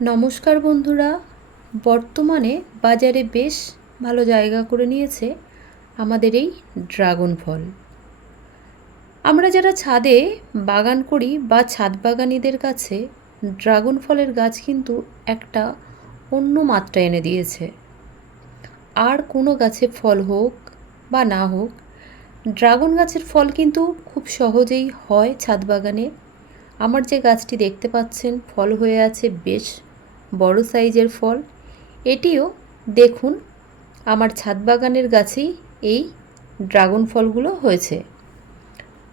নমস্কার বন্ধুরা, বর্তমানে বাজারে বেশ ভালো জায়গা করে নিয়েছে আমাদের এই ড্রাগন ফল। আমরা যারা ছাদে বাগান করি বা ছাদ বাগানীদের কাছে ড্রাগন ফলের গাছ কিন্তু একটা অন্য মাত্রা এনে দিয়েছে। আর কোনো গাছে ফল হোক বা না হোক, ড্রাগন গাছের ফল কিন্তু খুব সহজেই হয় ছাদ বাগানে। আমার যে গাছটি দেখতে পাচ্ছেন ফল হয়ে আছে, বেশ বড় সাইজের ফল। এটিও দেখুন আমার ছাদ বাগানের গাছেই এই ড্রাগন ফলগুলো হয়েছে।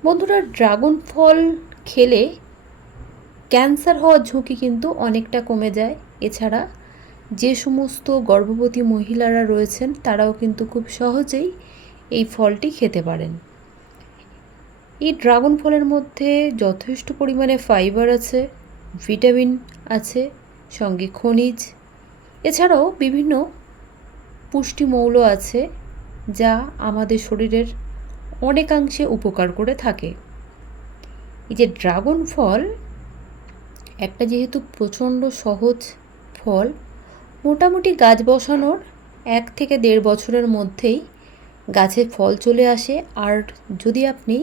বন্ধুরা, ড্রাগন ফল খেলে ক্যান্সার হওয়ার ঝুঁকি কিন্তু অনেকটা কমে যায়। এছাড়া যে সমস্ত গর্ভবতী মহিলারা রয়েছেন তারাও কিন্তু খুব সহজেই এই ফলটি খেতে পারেন। এই ড্রাগন ফলের মধ্যে যথেষ্ট পরিমাণে ফাইবার আছে, ভিটামিন আছে, সঙ্গে খনিজ, এছাড়াও বিভিন্ন পুষ্টিমৌল আছে যা আমাদের শরীরের অনেকাংশে উপকার করে থাকে। এই যে ড্রাগন ফল একটা যেহেতু প্রচণ্ড সহজ ফল, মোটামুটি গাছ বসানোর 1 থেকে 1.5 বছরের মধ্যেই গাছে ফল চলে আসে। আর যদি আপনি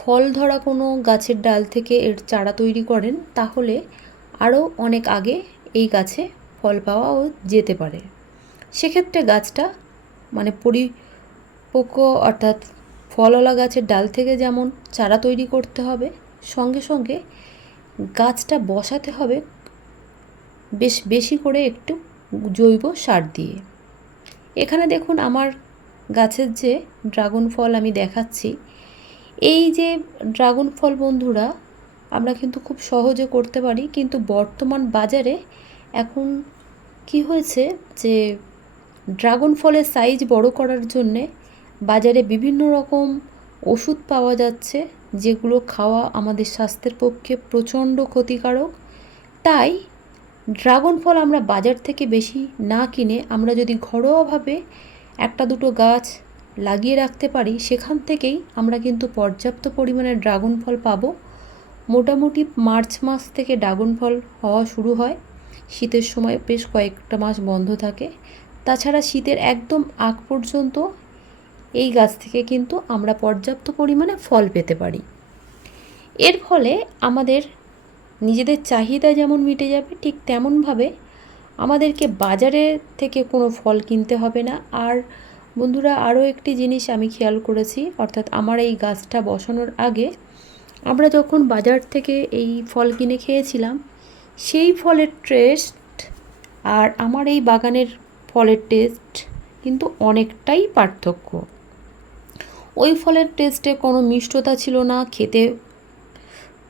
ফল ধরা কোনো গাছের ডাল থেকে এর চারা তৈরি করেন তাহলে আরও অনেক আগে এই গাছে ফল পাওয়াও যেতে পারে। সেক্ষেত্রে গাছটা পরিপক্ক অর্থাৎ ফলওয়ালা গাছের ডাল থেকে যেমন চারা তৈরি করতে হবে, সঙ্গে সঙ্গে গাছটা বসাতে হবে বেশ বেশি করে একটু জৈব সার দিয়ে। এখানে দেখুন আমার গাছের যে ড্রাগন ফল আমি দেখাচ্ছি। এই যে ড্রাগন ফল বন্ধুরা আমরা কিন্তু খুব সহজে করতে পারি, কিন্তু বর্তমান বাজারে এখন কি হয়েছে যে ড্রাগন ফলের সাইজ বড় করার জন্যে বাজারে বিভিন্ন রকম ওষুধ পাওয়া যাচ্ছে, যেগুলো খাওয়া আমাদের স্বাস্থ্যের পক্ষে প্রচণ্ড ক্ষতিকারক। তাই ড্রাগন ফল আমরা বাজার থেকে বেশি না কিনে আমরা যদি ঘরোয়াভাবে 1-2 গাছ লাগিয়ে রাখতে পারি, সেখান থেকেই আমরা কিন্তু পর্যাপ্ত পরিমাণে ড্রাগন ফল পাবো। মোটামুটি মার্চ মাস থেকে ড্রাগন ফল হওয়া শুরু হয়, শীতের সময় বেশ কয়েকটা মাস বন্ধ থাকে। তাছাড়া শীতের একদম আগ পর্যন্ত এই গাছ থেকে কিন্তু আমরা পর্যাপ্ত পরিমাণে ফল পেতে পারি। এর ফলে আমাদের নিজেদের চাহিদা যেমন মিটে যাবে, ঠিক তেমনভাবে আমাদেরকে বাজারে থেকে কোনো ফল কিনতে হবে না। আর বন্ধুরা, আরও একটি জিনিস আমি খেয়াল করেছি, অর্থাৎ আমার এই গাছটা বসানোর আগে আমরা যখন বাজার থেকে এই ফল কিনে খেয়েছিলাম, সেই ফলের টেস্ট আর আমার এই বাগানের ফলের টেস্ট কিন্তু অনেকটাই পার্থক্য। ওই ফলের টেস্টে কোনো মিষ্টতা ছিল না, খেতে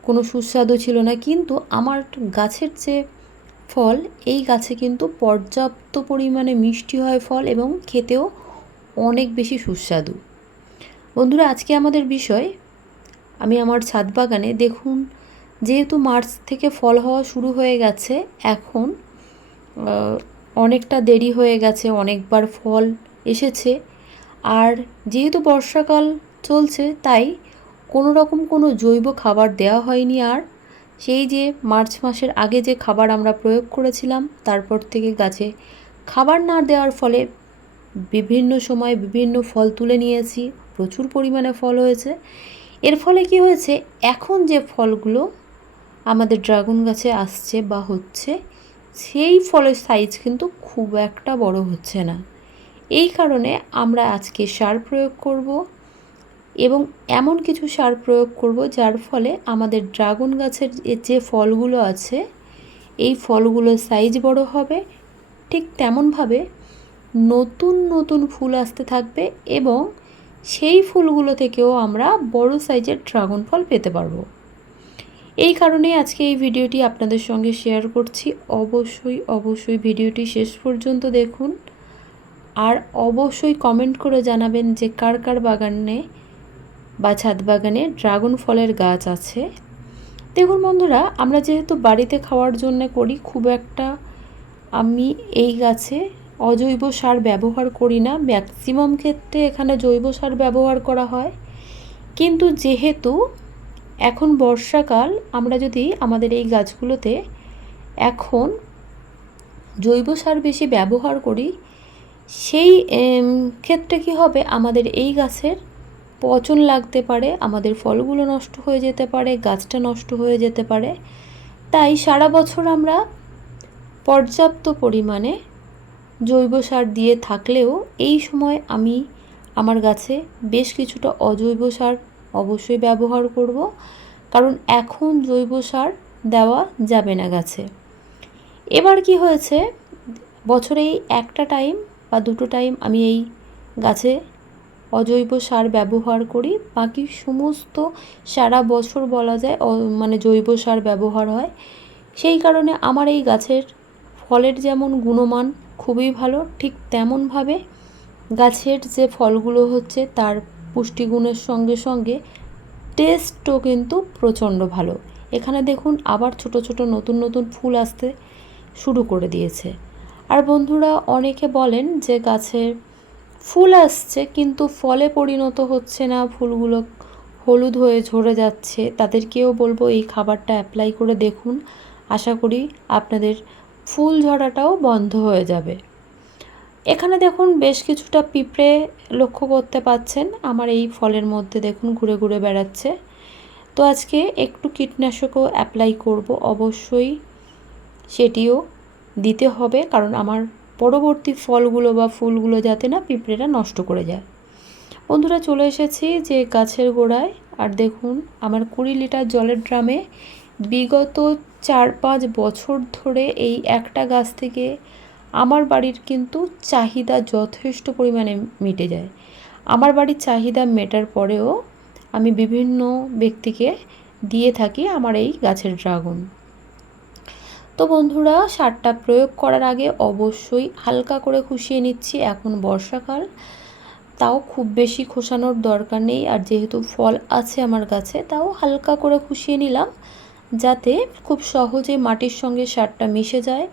কোনো সুস্বাদু ছিল না, কিন্তু আমার গাছের যে ফল, এই গাছে কিন্তু পর্যাপ্ত পরিমাণে মিষ্টি হয় ফল এবং খেতেও অনেক বেশি সুস্বাদু। বন্ধুরা, আজকে আমাদের বিষয়, আমি আমার ছাদ বাগানে দেখুন, যেহেতু মার্চ থেকে ফল হওয়া শুরু হয়ে গেছে, এখন অনেকটা দেরি হয়ে গেছে, অনেকবার ফল এসেছে। আর যেহেতু বর্ষাকাল চলছে, তাই কোনো রকম কোনো জৈব খাবার দেওয়া হয়নি। আর সেই যে মার্চ মাসের আগে যে খাবার আমরা প্রয়োগ করেছিলাম, তারপর থেকে গাছে খাবার না দেওয়ার ফলে বিভিন্ন সময় বিভিন্ন ফল তুলে নিয়েছি, প্রচুর পরিমাণে ফল হয়েছে। এর ফলে কি হয়েছে, এখন যে ফলগুলো আমাদের ড্রাগন গাছে আসছে বা হচ্ছে, সেই ফলের সাইজ কিন্তু খুব একটা বড় হচ্ছে না। এই কারণে আমরা আজকে সার প্রয়োগ করব এবং এমন কিছু সার প্রয়োগ করব যার ফলে আমাদের ড্রাগন গাছের যে ফলগুলো আছে, এই ফলগুলোর সাইজ বড় হবে, ঠিক তেমনভাবে নতুন নতুন ফুল আসতে থাকবে এবং সেই ফুলগুলো থেকেও আমরা বড় সাইজের ড্রাগন ফল পেতে পারবো। এই কারণে আজকে এই ভিডিওটি আপনাদের সঙ্গে শেয়ার করছি। অবশ্যই ভিডিওটি শেষ পর্যন্ত দেখুন, আর অবশ্যই কমেন্ট করে জানাবেন যে কার কার বাগানে বা ছাদ বাগানে ড্রাগন ফলের গাছ আছে। দেখুন বন্ধুরা, আমরা যেহেতু বাড়িতে খাওয়ার জন্য করি, খুব একটা আমি এই গাছে অজৈব সার ব্যবহার করি না। ম্যাক্সিমাম ক্ষেত্রে এখানে জৈব সার ব্যবহার করা হয়, কিন্তু যেহেতু এখন বর্ষাকাল, আমরা যদি আমাদের এই গাছগুলোতে এখন জৈব সার বেশি ব্যবহার করি, সেই ক্ষেত্রে কি হবে, আমাদের এই গাছের পচন লাগতে পারে, আমাদের ফলগুলো নষ্ট হয়ে যেতে পারে, গাছটা নষ্ট হয়ে যেতে পারে। তাই সারা বছর আমরা পর্যাপ্ত পরিমাণে জৈব সার দিয়ে থাকলেও এই সময় আমি আমার গাছে বেশ কিছুটা অজৈব সার অবশ্যই ব্যবহার করব, কারণ এখন জৈব সার দেওয়া যাবে না গাছে। এবার কি হয়েছে, বছরে একটা টাইম বা দুটো টাইম আমি এই গাছে অজৈব সার ব্যবহার করি, বাকি সমস্ত সারা বছর বলা যায় মানে জৈব সার ব্যবহার হয়। সেই কারণে আমার এই গাছের ফলের যেমন গুণমান খুবই ভালো, ঠিক তেমনভাবে গাছের যে ফলগুলো হচ্ছে তার পুষ্টিগুণের সঙ্গে সঙ্গে টেস্টও কিন্তু প্রচণ্ড ভালো। এখানে দেখুন আবার ছোট ছোট নতুন নতুন ফুল আসতে শুরু করে দিয়েছে। আর বন্ধুরা অনেকে বলেন যে গাছের ফুল আসছে কিন্তু ফলে পরিণত হচ্ছে না, ফুলগুলো হলুদ হয়ে ঝরে যাচ্ছে, তাদেরকেও বলবো এই খাবারটা অ্যাপ্লাই করে দেখুন, আশা করি আপনাদের ফুল ঝরাটাও বন্ধ হয়ে যাবে। এখানে দেখুন বেশ কিছুটা পিঁপড়ে লক্ষ্য করতে পাচ্ছেন আমার এই ফলের মধ্যে, দেখুন ঘুরে ঘুরে বেড়াচ্ছে। তো আজকে একটু কীটনাশকও অ্যাপ্লাই করব, অবশ্যই সেটিও দিতে হবে, কারণ আমার পরবর্তী ফলগুলো বা ফুলগুলো যাতে না পিঁপড়েরা নষ্ট করে যায়। বন্ধুরা চলে এসেছি যে গাছের গোড়ায়, আর দেখুন আমার 20 লিটার জলের ড্রামে বিগত 4-5 বছর ধরে এই একটা গাছ থেকে আমার বাড়ির কিন্তু চাহিদা যথেষ্ট পরিমাণে মিটে যায়। আমার বাড়ির চাহিদা মেটার পরেও আমি বিভিন্ন ব্যক্তিকে দিয়ে থাকি আমার এই গাছের ড্রাগন। তো বন্ধুরা সারটা প্রয়োগ করার আগে অবশ্যই হালকা করে খুশিয়ে নিচ্ছি, এখন বর্ষাকাল, তাও খুব বেশি খোসানোর দরকার নেই, আর যেহেতু ফল আছে আমার গাছে তাও হালকা করে খুশিয়ে নিলাম যাতে খুব সহজে মাটির সঙ্গে সারটা মিশে যায়।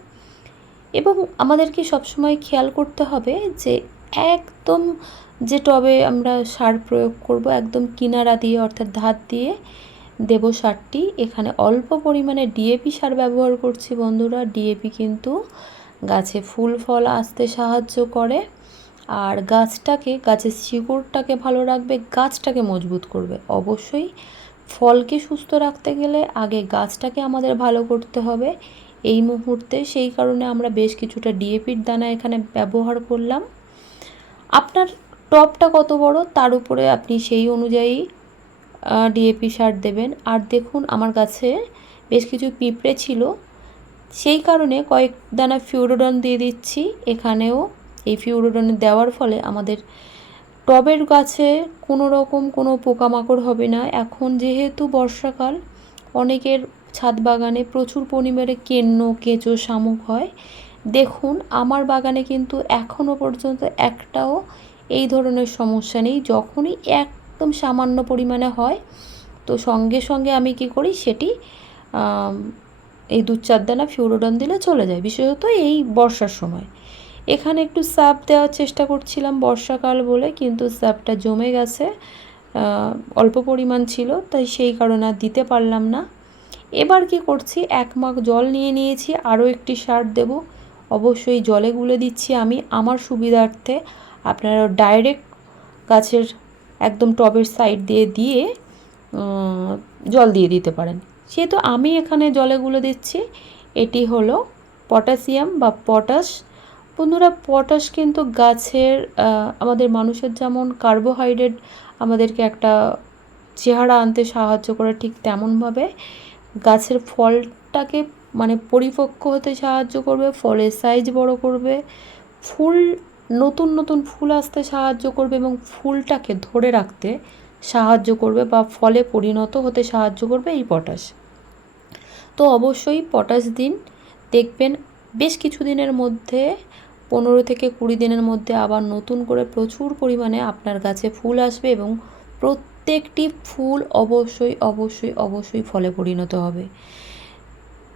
এবং আমাদেরকে সবসময় খেয়াল করতে হবে যে একদম যে টবে আমরা সার প্রয়োগ করব একদম কিনারা দিয়ে অর্থাৎ ধার দিয়ে দেব সারটি। এখানে অল্প পরিমাণে ডিএপি সার ব্যবহার করছি বন্ধুরা। ডিএপি কিন্তু গাছে ফুল ফল আসতে সাহায্য করে, আর গাছের শিকড়টাকে ভালো রাখবে, গাছটাকে মজবুত করবে। অবশ্যই ফলকে সুস্থ রাখতে গেলে আগে গাছটাকে আমাদের ভালো করতে হবে এই মুহূর্তে, সেই কারণে আমরা বেশ কিছুটা ডিএপির দানা এখানে ব্যবহার করলাম। আপনার টবটা কত বড় তার উপরে আপনি সেই অনুযায়ী ডিএপি সার দেবেন। আর দেখুন আমার গাছে বেশ কিছু পিঁপড়ে ছিল, সেই কারণে কয়েক দানা ফিউরোডন দিয়ে দিচ্ছি এখানেও। এই ফিউরোডন দেওয়ার ফলে আমাদের টবের গাছে কোনো পোকামাকড় হবে না। এখন যেহেতু বর্ষাকাল, অনেকের ছাদ বাগানে প্রচুর পরিমাণে কেঁচো শামুক হয়। দেখুন আমার বাগানে কিন্তু এখনও পর্যন্ত একটাও এই ধরনের সমস্যা নেই। যখনই একদম সামান্য পরিমাণে হয় তো সঙ্গে সঙ্গে আমি কি করি, সেটি এই 2-4 দানা ফিউরোডন দিলে চলে যায়, বিশেষত এই বর্ষার সময়। এখানে একটু সাপ দেওয়ার চেষ্টা করছিলাম বর্ষাকাল বলে, কিন্তু সাপটা জমে গেছে, অল্প পরিমাণ ছিল, তাই সেই কারণে আর দিতে পারলাম না। এবার কি করছি, 1 মগ জল নিয়ে নিয়েছি, আরও একটি সার দেব। অবশ্যই জলে গুলে দিচ্ছি আমি আমার সুবিধার্থে, আপনারা ডাইরেক্ট গাছের একদম টবের সাইড দিয়ে জল দিয়ে দিতে পারেন, সেহেতু আমি এখানে জলে গুলে দিচ্ছি। এটি হলো পটাশিয়াম বা পটাশ। বন্ধুরা পটাশ কিন্তু গাছের আমাদের মানুষের যেমন কার্বোহাইড্রেট আমাদেরকে একটা চেহারা আনতে সাহায্য করে, ঠিক তেমনভাবে গাছের ফলটাকে মানে পরিপক্ক হতে সাহায্য করবে, ফলের সাইজ বড় করবে, নতুন নতুন ফুল আসতে সাহায্য করবে এবং ফুলটাকে ধরে রাখতে সাহায্য করবে বা ফলে পরিণত হতে সাহায্য করবে এই পটাশ। তো অবশ্যই পটাশ দিন, দেখবেন বেশ কিছু দিনের মধ্যে 15 থেকে 20 দিনের মধ্যে আবার নতুন করে প্রচুর পরিমাণে আপনার গাছে ফুল আসবে এবং প্রত্যেকটি ফুল অবশ্যই অবশ্যই অবশ্যই ফলে পরিণত হবে।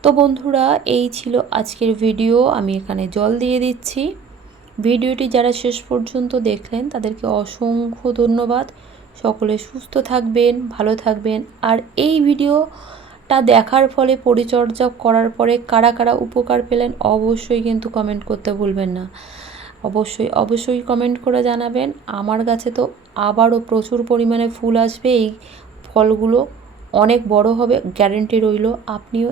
তো বন্ধুরা এই ছিল আজকের ভিডিও, আমি এখানে জল দিয়ে দিচ্ছি। ভিডিওটি যারা শেষ পর্যন্ত দেখলেন তাদেরকে অসংখ্য ধন্যবাদ। সকলে সুস্থ থাকবেন, ভালো থাকবেন। আর এই ভিডিও গাছটা দেখার ফলে, পরিচর্যা করার পরে কারা কারা উপকার পেলেন অবশ্যই কিন্তু কমেন্ট করতে ভুলবেন না। অবশ্যই অবশ্যই কমেন্ট করে জানাবেন। আমার গাছে তো আবারও প্রচুর পরিমাণে ফুল আসবে, এই ফলগুলো অনেক বড় হবে, গ্যারেন্টি রইল। আপনিও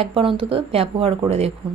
একবার অন্তত ব্যবহার করে দেখুন।